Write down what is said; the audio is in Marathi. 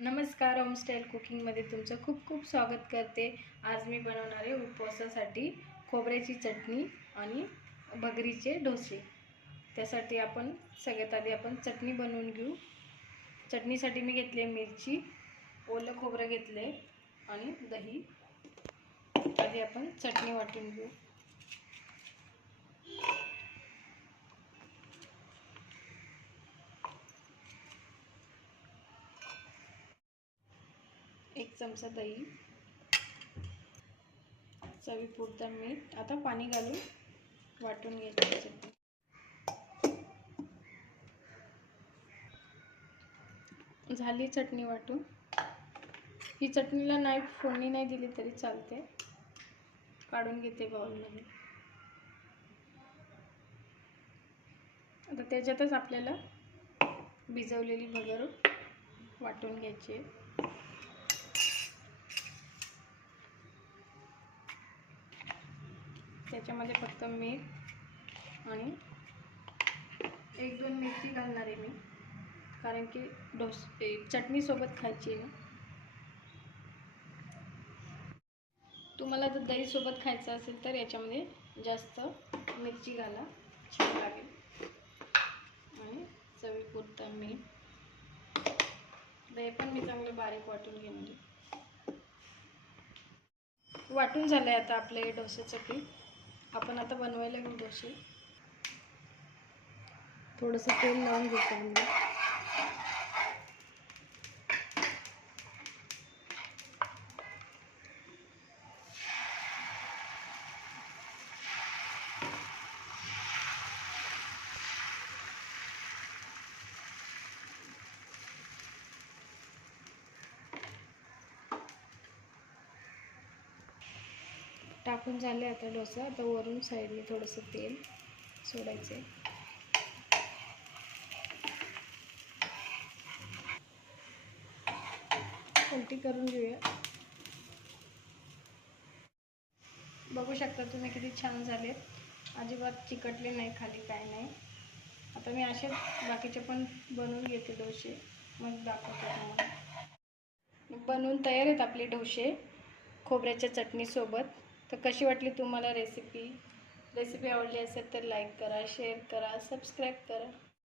नमस्कार होमस्टाईल कुकिंगमध्ये तुमचं खूप खूप स्वागत करते. आज मी बनवणार आहे उपवासासाठी खोबऱ्याची चटणी आणि भगरीचे डोसे. त्यासाठी आपण सगळ्यात आधी आपण चटणी बनवून घेऊ. चटणीसाठी मी घेतली आहे मिरची ओलं खोबरं घेतले आणि दही. आधी आपण चटणी वाटून घेऊ. एक चमचा दही चवीपुरता मीठ आता पाणी घालून वाटून घ्यायची चटणी. झाली चटणी वाटून. ही चटणीला नाही फोडणी नाही दिली तरी चालते. काढून घेते बाउलमध्ये आता त्याच्यातच आपल्याला भिजवलेली भगर वाटून घ्यायची आहे. त्याच्यामध्ये फक्त मीठ आणि एक दोन मिरची घालणार आहे मी. कारण की डोस चटणीसोबत खायची आहे ना. तुम्हाला जर दहीसोबत खायचं असेल तर याच्यामध्ये जास्त मिरची घाला. छान लागेल. आणि चवीपुरतं मीठ. दही पण मी चांगलं बारीक वाटून घेणार आहे. वाटून झालं आहे आता आपले डोसेचं पीठ. आपण आता बनवायला घेऊ डोसे थोडंसं तेल लावून घेतो म्हणजे टाकून झाले आता डोसा. आता वरून साईडने थोडंसं तेल सोडायचं आहे उलटी करून घेऊया. बघू शकता तुम्ही किती छान झालेत. अजिबात चिकटले नाही खाली काय नाही. आता मी असे बाकीचे पण बनवून घेते डोसे. मग दाखवते तुम्हाला. बनवून तयार आहेत आपले डोसे खोबऱ्याच्या चटणीसोबत. तर कशी वाटली तुम्हाला रेसिपी रेसिपी आवडली असेल तर लाईक करा शेअर करा सबस्क्राईब करा.